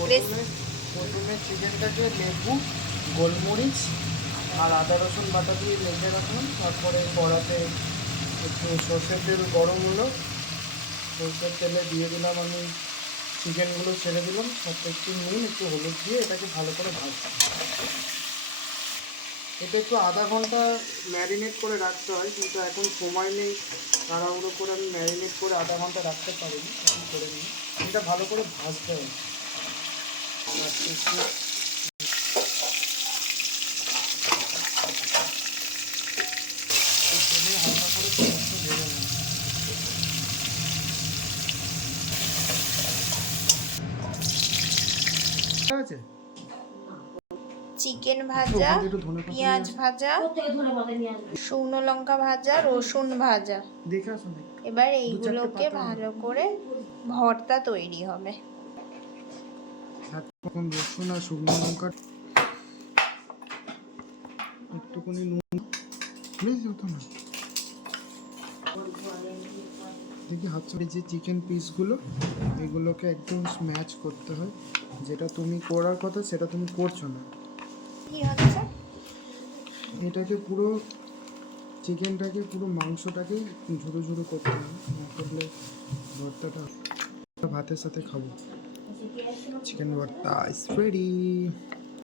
প্রথমে চিকেনটাকে লেবু, গোলমরিচ আর আদা রসুন বাটা দিয়ে মেখে রাখলাম। তারপরে কড়াতে একটু সর্ষের তেল গরম হলো, সর্ষের তেলে দিয়ে দিলাম আমি চিকেনগুলো, ছেড়ে দিলাম, সাথে একটু নুন একটু হলুদ দিয়ে এটাকে ভালো করে ভাজলাম। এটা একটু আধা ঘন্টা ম্যারিনেট করে রাখতে হয়, কিন্তু এখন সময় নেই, তাড়াহুড়ো করে আমি ম্যারিনেট করে আধা ঘন্টা রাখতে পারিনি, এখন করে নিই। এটা ভালো করে ভাজতে হয়। হালকা করে একটু ভেজে নেব। ঠিক আছে, চিকেন ভাজা, পেঁয়াজ ভাজা, শুকনো লঙ্কা ভাজা, রসুন ভাজা। দেখে আসুন। এবার এইগুলোকে ভালো করে ভর্তা তৈরি হবে। এখন রসুন আর শুকনো লঙ্কা, একটুখানি নুন, প্লিজ হতো না দেখি হাত ছাড়ি। যে চিকেন পিসগুলো, এগুলোকে একদম স্ম্যাচ করতে হয়। যেটা তুমি করার কথা সেটা তুমি করছো না। কি হচ্ছে? এটাকে পুরো চিকেনটাকে, পুরো মাংসটাকে ঝুড়ো ঝুড়ো করতে হবে, না করলে ভর্তাটা ভাতের সাথে খাবো। চিকেন ভর্তা ইজ রেডি।